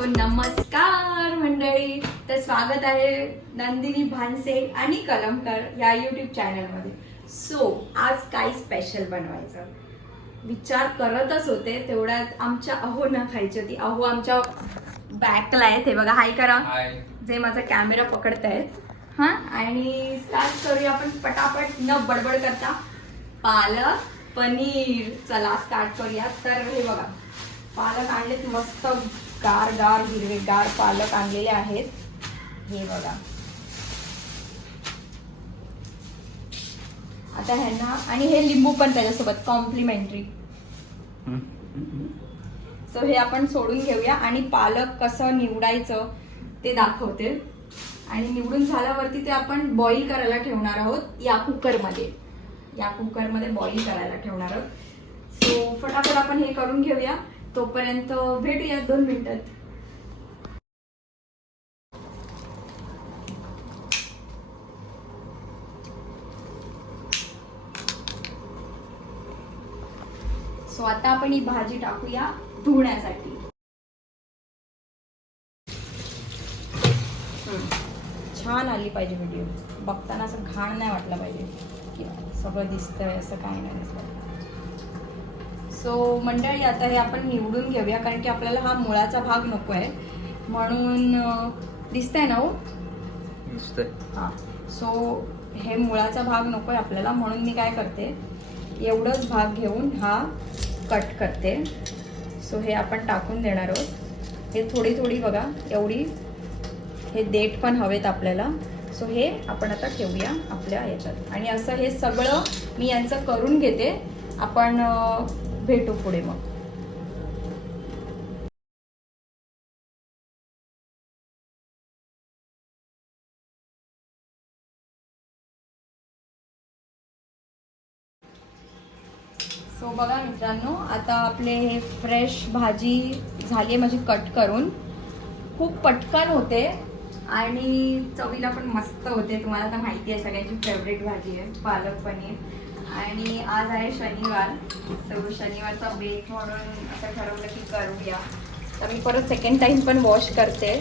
So नमस्कार मंडळी, तर स्वागत आहे नंदिनी भानसे आणि कलमकर या यूट्यूब चॅनलमध्ये. सो आज काय स्पेशल बनवायचं विचार करतच होते, तेवढ्यात आमच्या अहो न खायची होती. अहो आमच्या बॅकला आहेत, हे बघा, हाय करा जे माझा कॅमेरा पकडतायत. हां, आणि स्टार्ट करूया आपण पटापट न बडबड करता. पालक पनीर, चला स्टार्ट करूया. तर हे बघा, पालक आणलेत, मस्त गार गार हिरवेगार पालक आणलेले आहेत. हे बघा, आता ह्यांना, आणि हे लिंबू पण त्याच्यासोबत कॉम्प्लिमेंटरी. सो हे आपण सोडून घेऊया आणि पालक कसं निवडायचं ते दाखवते. आणि निवडून झाल्यावरती ते आपण बॉईल करायला ठेवणार आहोत या कुकरमध्ये. बॉईल करायला ठेवणार आहोत. सो फटाफट आपण हे करून घेऊया. तोपर्यंत भेटूया 2 मिनिटात. सो आता आपण ही भाजी टाकूया धुण्यासाठी. छान आली पाहिजे व्हिडिओ, बघताना असं घाण नाही वाटलं पाहिजे की सगळं दिसतंय असं काही नाही दिसलं. सो मंडळी, आता हे आपण निवडून घेऊया, कारण की आपल्याला हा मुळाचा भाग नको आहे म्हणून. दिसतंय ना हो? दिसतंय. हां, सो हे मुळाचा भाग नको आहे आपल्याला, म्हणून मी काय करते, एवढंच भाग घेऊन हा कट करते. सो हे आपण टाकून देणार आहोत. हे थोडी थोडी बघा, एवढी हे देठ पण हवेत आपल्याला. सो हे आपण आता ठेवूया आपल्या याच्यात. आणि असं हे सगळं मी यांचं करून घेते, आपण भेटू पुढे मग. सो बघा मित्रांनो, आता आपले हे फ्रेश भाजी झाली आहे म्हणजे कट करून. खूप पटकन होते आणि चवीला पण मस्त होते. तुम्हाला तर माहिती आहे, सगळ्यांची फेवरेट भाजी आहे पालक पनीर. आणि आज आहे शनिवार, तर शनिवारचा बेत म्हणून असं ठरवलं की करूया. तर मी परत सेकंड टाइम पण वॉश करते.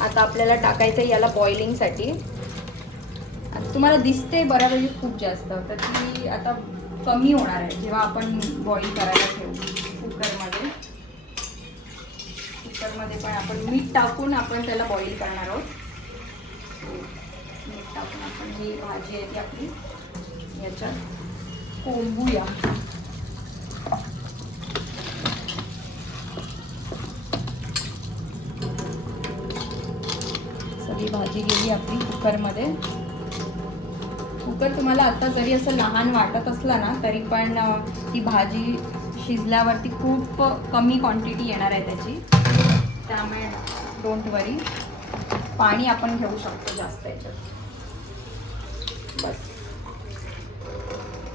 आता आपल्याला टाकायचं आहे याला बॉइलिंगसाठी. आता तुम्हाला दिसते बऱ्यापैकी खूप जास्त, तर ती आता कमी होणार आहे जेव्हा आपण बॉईल करायला ठेवू कुकरमध्ये. कुकरमध्ये पण आपण मीठ टाकून आपण त्याला बॉईल करणार आहोत. मीठ टाकून आपण ही भाजी आहे ती आपली याच्यात कोंबूया. सगळी भाजी गेली आपली कुकरमध्ये. कुकर तुम्हाला आता जरी असं लहान वाटत असला ना, तरी पण ती भाजी शिजल्यावरती खूप कमी क्वांटिटी येणार आहे त्याची, त्यामुळे डोंट वरी. पाणी आपण घेऊ शकतो जास्त याच्यात, बस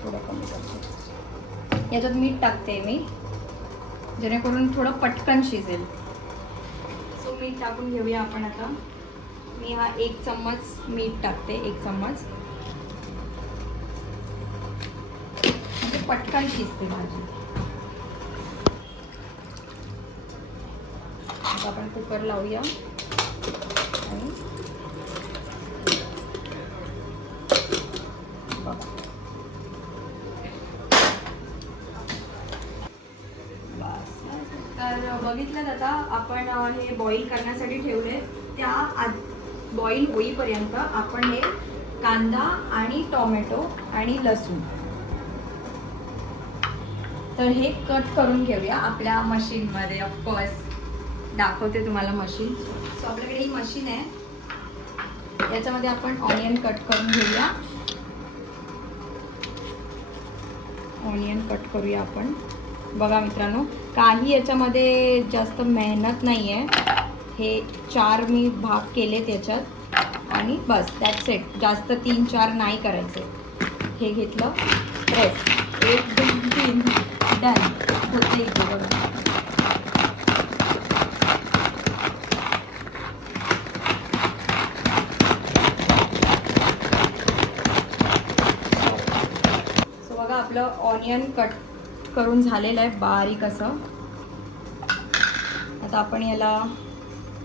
थोडं कमी करतो. याच्यात मीठ टाकते मी, जेणेकरून थोडं पटकन शिजेल. सो मीठ टाकून घेऊया आपण आता. मी हा 1 चम्मच मीठ टाकते, 1 चम्मच, म्हणजे पटकन शिजते भाजी. आता आपण कुकर लावूया आणि तर बघितलं आता आपण हे बॉईल करण्यासाठी ठेवले. त्या बॉईल होईपर्यंत आपण हे कांदा आणि टोमॅटो आणि लसूण तर हे कट करून घेऊया आपल्या मशीनमध्ये. ऑफकोर्स दाखवते तुम्हाला मशीन. सो आपल्याकडे ही मशीन आहे, याच्यामध्ये आपण ऑनियन कट करून घेऊया. ऑनियन कट करूया आपण. बघा मित्रांनो, काही याच्यामध्ये जास्त मेहनत नाही आहे. हे 4 मी भाग केलेत याच्यात आणि बस, दॅट्स इट. जास्त 3-4 नाही करायचे. हे घेतलं, प्रेस, 1 2 3 डन होते. सो बघा, आपलं ऑनियन कट करून झालेलं आहे बारीक असं. आता आपण याला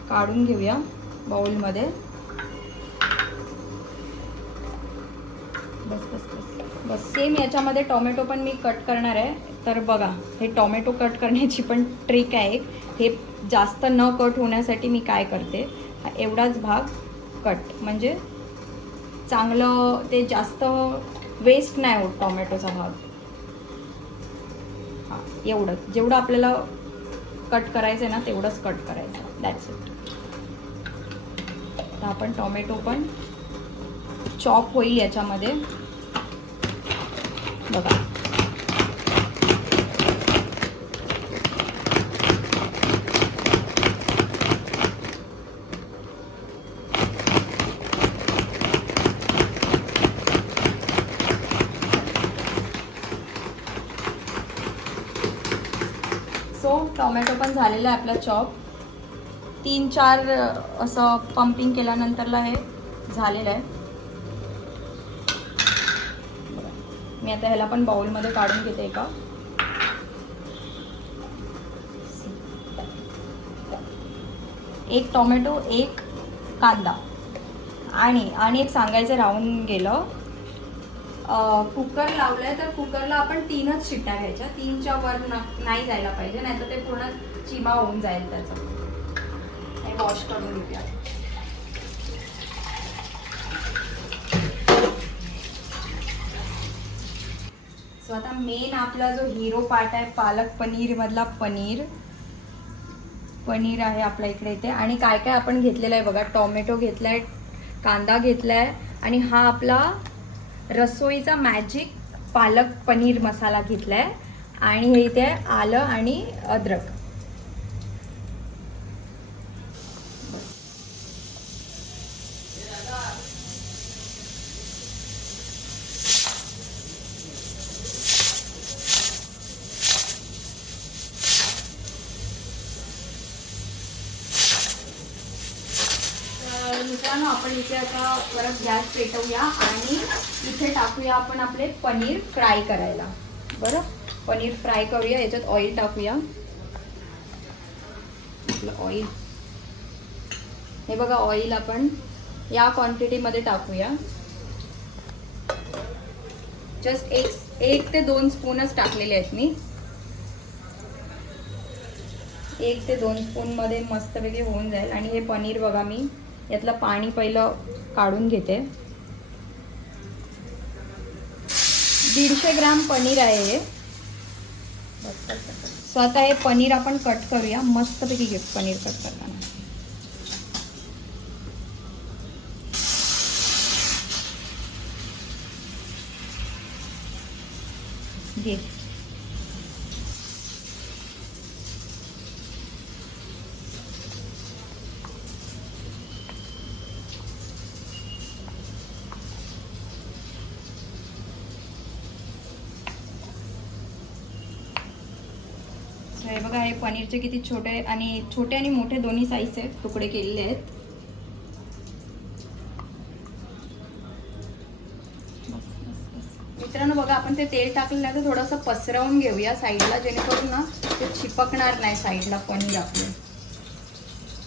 काढून घेऊया बाउलमध्ये. बस बस बस बस. सेम याच्यामध्ये टोमॅटो पण मी कट करणार आहे. तर बघा, हे टोमॅटो कट करण्याची पण ट्रिक आहे. हे जास्त न कट होण्यासाठी मी काय करते, हा एवढाच भाग कट, म्हणजे चांगलं ते जास्त वेस्ट नाही होत टोमॅटोचा भाग. हां, एवढंच, जेवढं आपल्याला कट करायचं आहे ना तेवढंच कट करायचं. That's it. तर आपण टोमॅटो पण चॉप होईल याच्यामध्ये. बघा, सो टोमॅटो पण झालेला आहे आपला चॉप. 3-4 असं पंपिंग केल्यानंतरला हे झालेलं आहे. मी आता ह्याला पण बाउलमध्ये काढून घेते का. एक टोमॅटो, एक कांदा. आणि एक सांगायचं राहून गेलं, कुकर लावलाय तर कुकरला आपण 3च शिट्ट्या घ्यायच्या. 3च्या वर नाही जायला पाहिजे, नाही तर ते पूर्ण चिमा होऊन जाईल त्याचं. हे वॉश करून घेऊया. सो आता मेन आपला जो हिरो पार्ट आहे, पालक पनीर मधला पनीर आहे आपल्या इथे. आणि काय काय आपण घेतलेलं आहे बघा. टोमॅटो घेतलाय, कांदा घेतलाय, आणि हा आपला रसोईचा मॅजिक पालक पनीर मसाला घेतलाय. आणि हे इथे आलं आणि अद्रक. मित्रांनो, आपण इथे आता परत गॅस पेटवूया आणि इथे टाकूया आपण आपले पनीर फ्राय करायला. बरं, पनीर फ्राय करूया. याच्यात ऑइल टाकूया. ऑइल, हे बघा, ऑइल आपण या क्वांटिटीमध्ये टाकूया. जस्ट 1 ते 2 स्पूनच टाकलेले आहेत मी. 1 ते 2 स्पून मध्ये मस्तपैकी होऊन जाईल. आणि हे पनीर बघा, मी यातलं पाणी पहिलं काढून घेते. 150 ग्रॅम पनीर आहे हे. सो आता हे पनीर आपण कट करूया. मस्तपैकी घे पनीर कट करताना. घे. हे बघा, हे पनीरचे किती छोटे आणि मोठे दोन्ही साईजचे तुकडे केलेले आहेत. मित्रांनो बघा, आपण ते तेल टाकलं ना तर थोडंसं पसरवून घेऊया साईडला, जेणेकरून ना ते चिपकणार नाही साईडला पनीर आपले.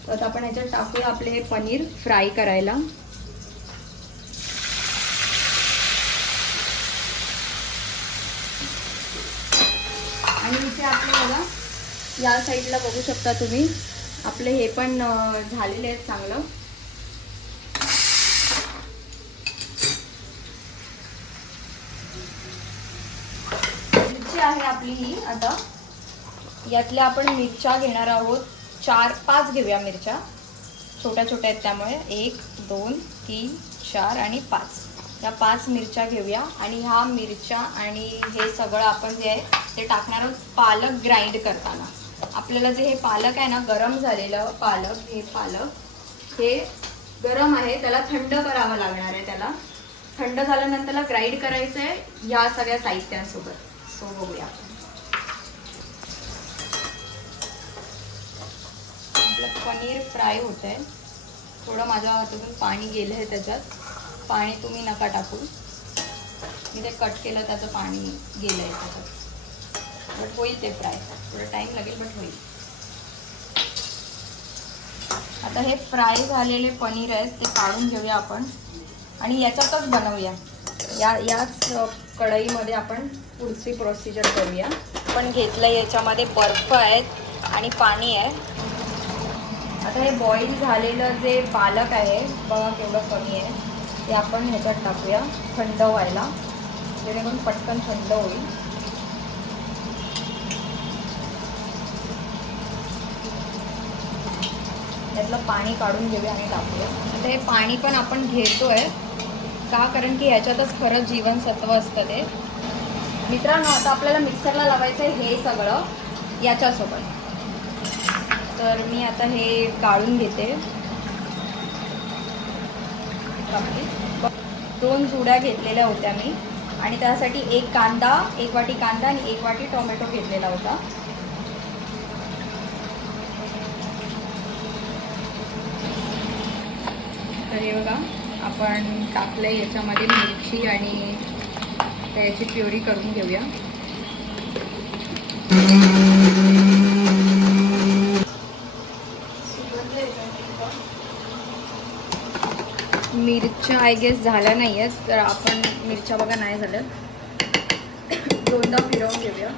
तर आपण ह्याच्यात टाकूया आपले हे पनीर फ्राय करायला. आणि इथे आपले बघा, या साईडला बघू शकता तुम्ही, आपले हे पण झालेले आहेत चांगलं. मिरची आहे आपली ही. आता यातल्या आपण मिरच्या घेणार आहोत. 4-5 घेऊया मिरच्या. छोट्या छोट्या आहेत त्यामुळे 1, 2, 3, 4 आणि 5. या 5 मिरच्या घेऊया. आणि ह्या मिरच्या आणि हे सगळं आपण जे आहे ते टाकणार आहोत पालक ग्राइंड करताना. आपल्याला जे हे पालक आहे ना, गरम झालेलं पालक, हे गरम आहे, त्याला थंड करावं लागणार आहे. त्याला थंड झाल्यानंतरला ग्राइंड करायचं आहे या सगळ्या साहित्यांसोबत. सो बघूया आपण. आपलं पनीर फ्राय होत आहे. थोडं माझ्या हातातून पाणी गेलं आहे त्याच्यात. पाणी तुम्ही नका टाकू. मी ते कट केलं त्याचं पाणी गेलं आहे त्याच्यात. बट होईल ते फ्राय. थोडं टाईम लागेल बट होईल. आता हे फ्राय झालेले पनीर आहेत ते काढून घेऊया आपण आणि याच्यातच बनवूया. याच कढईमध्ये आपण पुढची प्रोसिजर करूया. आपण घेतलं याच्यामध्ये बर्फ आहेत आणि पाणी आहे. आता हे बॉईल झालेलं जे पालक आहे बघा केवढं कमी आहे, ते आपण ह्याच्यात टाकूया थंड व्हायला, जेणेकरून पटकन थंड होईल. त्यातलं पाणी काढून घेऊया आणि टाकूया. आता हे पाणी पण आपण घेतोय का, कारण की ह्याच्यातच खरंच जीवनसत्व असतं ते. मित्रांनो, आता आपल्याला मिक्सरला लावायचं आहे हे सगळं याच्यासोबत. तर मी आता हे गाळून घेते. 2 जुड्या घेतलेल्या होत्या मी आणि त्यासाठी 1 वाटी कांदा आणि 1 वाटी टोमॅटो घेतलेला होता. तर हे बघा आपण टाकलं याच्यामध्ये मिरची आणि त्याची प्युरी करून घेऊया. मिरच्या आय गेस झाल्या नाही आहेत, तर आपण मिरच्या बघा नाही झाल्या, 2दा फिरवून घेऊया.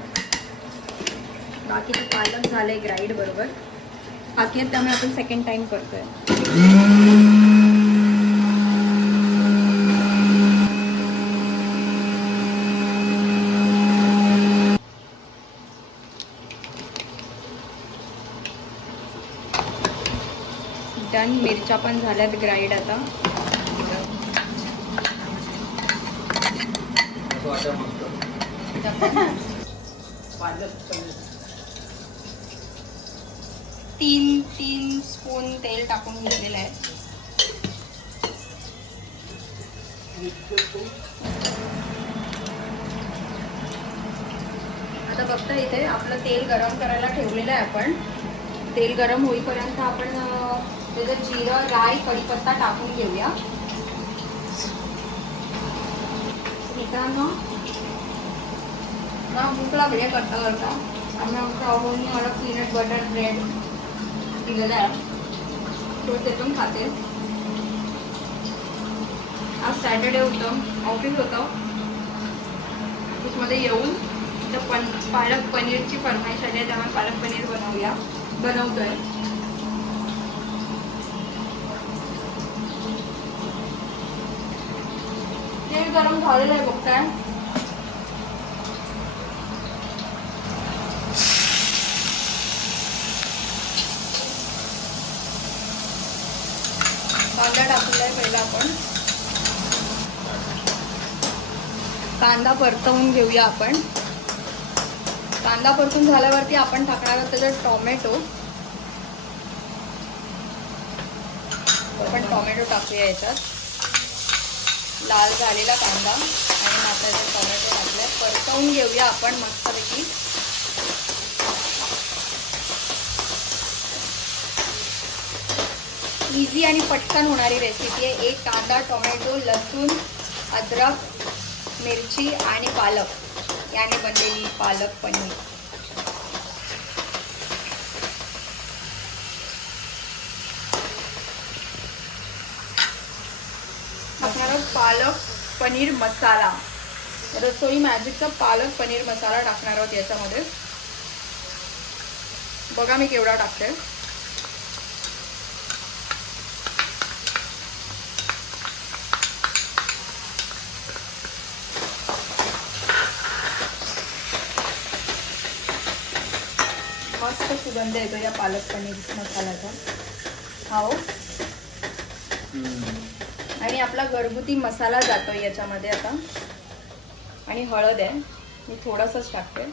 बाकी ते पालक झाले ग्राइंड बरोबर, बाकी आहेत त्यामुळे आपण सेकंड टाइम करतोय. डन. मिरच्या पण झाल्यात ग्राइंड. आता 3 स्पून तेल टाकून घेतलेलं आहे. आता बघता इथे आपलं तेल गरम करायला ठेवलेलं आहे आपण. तेल गरम होईपर्यंत आपण त्याच्यात जिरं, राई, कढीपत्ता टाकून घेऊया. मित्रांनो ना भूक लागली करता करता आम्ही आमच्या आवडीने मला पीनट बटर ब्रेड दिलेलं आहे, थोडं ते पण खाते. आज सॅटर्डे होतं, ऑफिस होतं. ऑफिसमध्ये येऊन तर पालक पनीरची फरमाईश आली आहे, त्यामुळे पालक पनीर बनवतोय. तेल गरम झालेलं आहे बघताय. कांदा टाकलेला आहे पहिला आपण. कांदा परतवून घेऊया आपण. कांदा परतून झाल्यावरती आपण टाकणार आहोत त्याच्यात टोमॅटो. आपण टोमॅटो टाकूया याच्यात. लाल झालेला कांदा आणि आता टोमॅटो टाकलाय. परतवून घेऊया आपण मस्तपैकी. इझी आणि पटकन होणारी रेसिपी आहे. 1 कांदा, टोमॅटो, लसूण, अद्रक, मिरची आणि पालक याने बनलेली पालक पनीर. टाकणार पालक पनीर मसाला, रसोई मॅजिकचा पालक पनीर मसाला टाकणार आहोत याच्यामध्ये. बघा मी केवढा टाकते. मस्त सुगंध येतो या पालक पनीर मसाल्याचा. हो, आणि आपला घरगुती मसाला जातोय याच्यामध्ये आता. आणि हळद आहे, मी थोडंसंच टाकते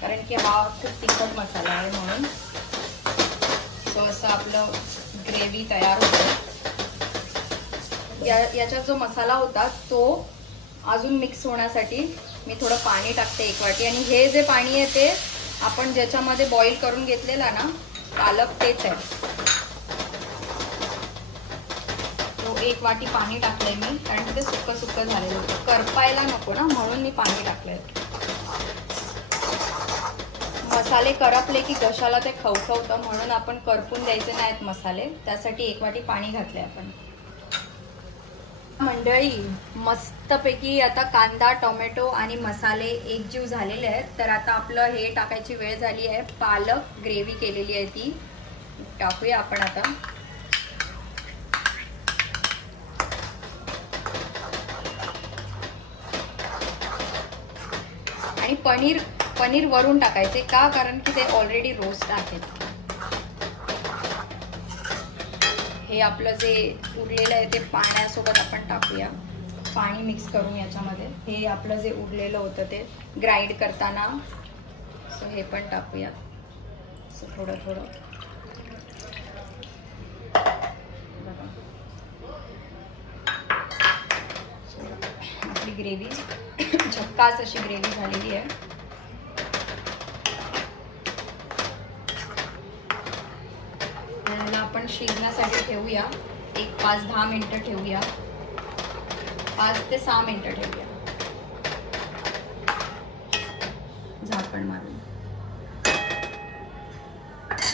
कारण की हा खूप तिखट मसाला आहे म्हणून. तो असं आपलं ग्रेव्ही तयार होतं. याच्यात जो मसाला होता तो अजून मिक्स होण्यासाठी मी थोडं पाणी टाकते 1 वाटी. आणि हे जे पाणी आहे ते आपण ज्याच्यामध्ये बॉईल करून घेतलेला ना पालक, तेच आहे. तो 1 वाटी पाणी टाकलंय मी, कारण की ते सुक्क सुक्क झालेलं होतं. करपायला नको ना, म्हणून मी पाणी टाकलंय. मसाले करपले की घशाला ते खवखवतं, म्हणून आपण करपून द्यायचे नाहीत मसाले. त्यासाठी 1 वाटी पाणी घातले आपण. मंडळी मस्तपैकी आता कांदा, टोमॅटो आणि मसाले एकजीव झालेले आहेत. तर आता आपलं हे टाकायची वेळ झाली आहे. पालक ग्रेव्ही केलेली आहे ती टाकूया आपण आता. आणि पनीर वरून टाकायचे का, कारण की ते ऑलरेडी रोस्ट आहेत. हे आपलं जे उरलेलं आहे ते पाण्यासोबत आपण टाकूया. पाणी मिक्स करून याच्यामध्ये हे आपलं जे उरलेलं होतं ते ग्राइंड करताना, सो हे पण टाकूया. सो थोडं थोडं बघा, आपली ग्रेव्ही झक्कास अशी ग्रेव्ही झालेली आहे. आपण शिजण्यासाठी ठेवूया. 5-10 मिनिटं ठेवूया. 5 ते 6 मिनिटं ठेवूया झाकण मारून.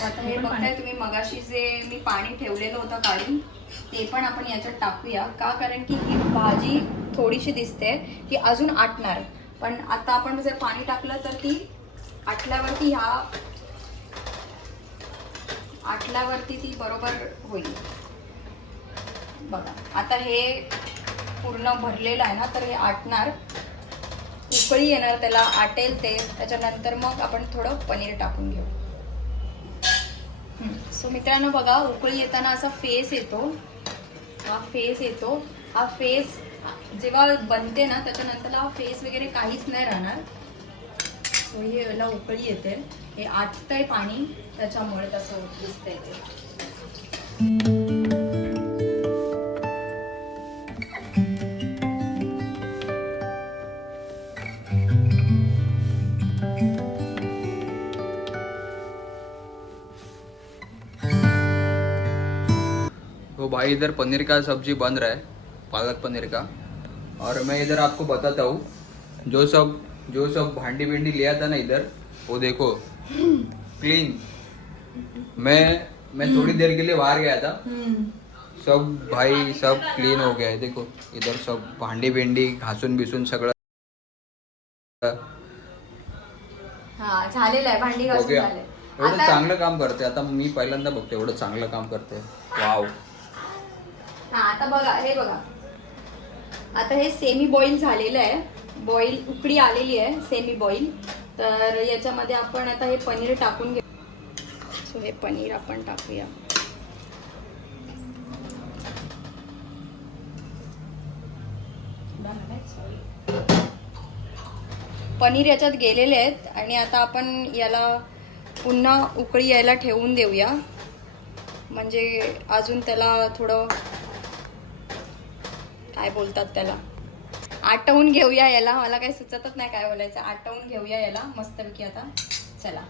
आता हे बघताय तुम्ही, मगाशी जे मी पाणी ठेवलेलं होतं काढून ते पण आपण याच्यात टाकूया का, कारण की ही भाजी थोडीशी दिसते की अजून आटणार. पण आता आपण जर पाणी टाकलं तर ती आटल्यावरती ती बरोबर होईल. बघा आता हे पूर्ण भरलेलं आहे ना, तर हे आटणार, उकळी येणार, त्याला आटेल ते. त्याच्यानंतर मग आपण थोडं पनीर टाकून घेऊ. सो मित्रांनो बघा, उकळी येताना असा फेस येतो. हा फेस जेव्हा बनते ना त्याच्यानंतर हा फेस वगैरे काहीच नाही राहणार. सो हे याला उकळी येते, हे आटतंय पाणी, त्याच्यामुळे तसं दिसतंय ते. तो भाई इधर पनीर का सब्जी बन रहा है, पालक पनीर का. और मैं इधर आपको बताता हूँ, जो सब भांडी भिंडी लिया था ना इधर, वो देखो क्लीन. मैं थोड़ी देर के लिए बाहर गया था, सब क्लीन हो गया है. देखो इधर सब भांडी भिंडी घासून बिसून सगळं झालेलं आहे, भांडी घासून झाले. एवढं चांगलं काम करते. आता मी पहिल्यांदा बघतो एवढं चांगलं काम करते. वाव. आता बघा, हे बघा, आता हे सेमी बॉईल झालेलं आहे. उकडी आलेली आहे सेमी बॉईल. तर याच्यामध्ये आपण आता हे पनीर टाकून घेऊ. सो हे पनीर आपण टाकूया. पनीर याच्यात गेलेले आहेत आणि आता आपण याला पुन्हा उकळी यायला ठेवून देऊया. म्हणजे अजून त्याला थोडं काय बोलतात त्याला, आटवून घेऊया याला. मला काही सुचतच नाही काय बोलायचं. आटवून घेऊया याला मस्तपैकी आता. चला,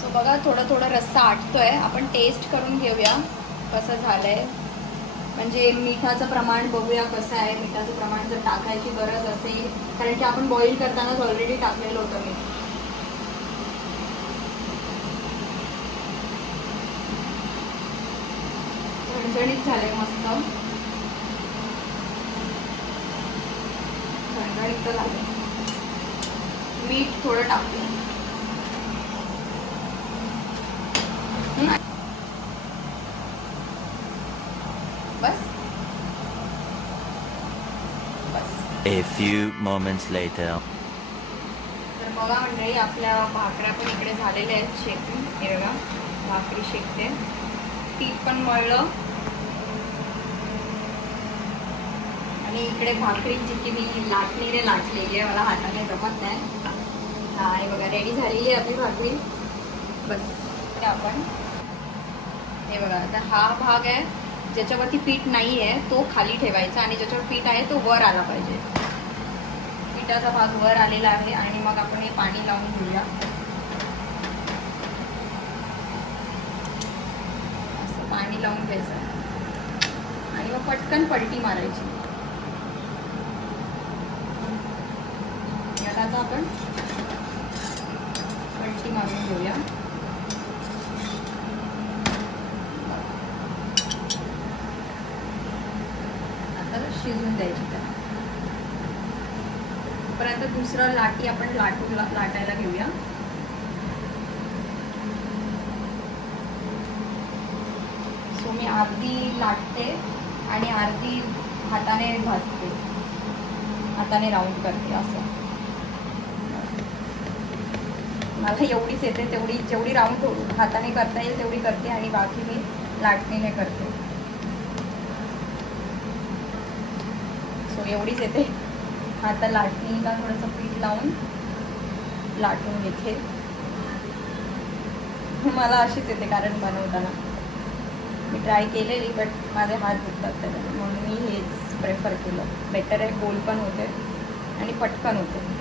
सो बघा थोडा रस्सा आटतोय. आपण टेस्ट करून घेऊया कसं झालंय. म्हणजे मिठाचं प्रमाण बघूया कसं आहे. मिठाचं प्रमाण जर टाकायची गरज असेल, कारण की आपण बॉईल करतानाच ऑलरेडी टाकलेलं होतं मीठ. झणझणीत झालंय मस्त, झणझणीत झालंय. मीठ थोडं टाकूया. बस. A few moments later. तर बघा मंडळी, आपल्या भाकऱ्या पण इकडे झालेल्या आहेत शेकून. हे बघा भाकरी शेकते, पीठ पण मळलं. आणि इकडे भाकरी जी मी लाटणीने लाटलेली आहे, मला हाताने जमत नाही. हा हे बघा रेडी झालेली आहे आपली भाकरी. बस ते आपण हे बघा, आता हा भाग आहे ज्याच्यावरती पीठ नाही आहे तो खाली ठेवायचा आणि ज्याच्यावर पीठ आहे तो वर आला पाहिजे. पिठाचा भाग वर आलेला आहे आणि मग आपण हे पाणी लावून घेऊया. असं पाणी लावून घ्यायचं आणि मग पटकन पलटी मारायची. आता आता आपण पलटी मारून घेऊया. आता शिजून द्यायची त्याला. परत दुसरं लाटी आपण लाटायला घेऊया. सो मी अर्धी लाटते आणि अर्धी हाताने भाजते, हाताने राऊंड करते. असं मला एवढीच येते, जेवढी राऊंड हाताने करता येईल तेवढी करते आणि बाकी मी लाटणीने करते. सो एवढीच येते. आता लाटणीला थोडंसं पीठ लावून लाटून घेते. मला अशीच येते कारण बनवताना मी ट्राय केलेली, बट माझे हात दुखतात त्याला, म्हणून मी हेच प्रेफर केलं. बेटर आहे, गोल पण होते आणि पटकन होते.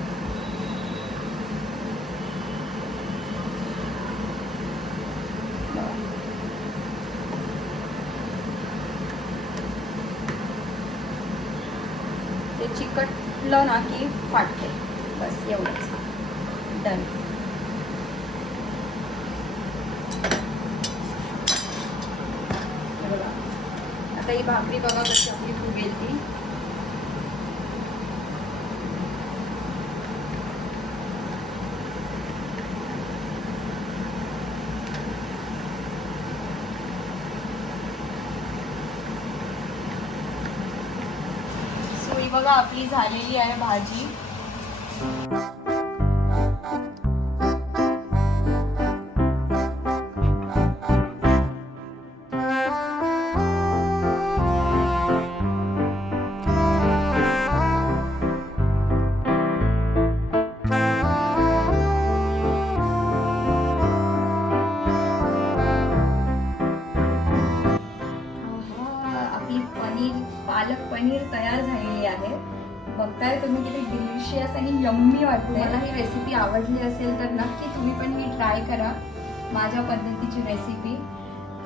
ते चिकटलं ना की फाटते. बस एवढंच. डन. बघा आता ही भाकरी बघा कशी आपली फुगेल ती. सो ही बघा आपली झालेली आहे भाजी. पालक पनीर तयार झालेली आहे. बघताय तुम्ही किती डिलिशियस आणि यम्मी वाटते. मला ही रेसिपी आवडली असेल तर नक्की तुम्ही पण ही ट्राय करा, माझ्या पद्धतीची रेसिपी.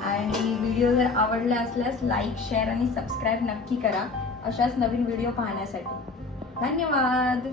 आणि व्हिडिओ जर आवडला असल्यास लाईक, शेअर आणि सबस्क्राईब नक्की करा अशाच नवीन व्हिडिओ पाहण्यासाठी. धन्यवाद.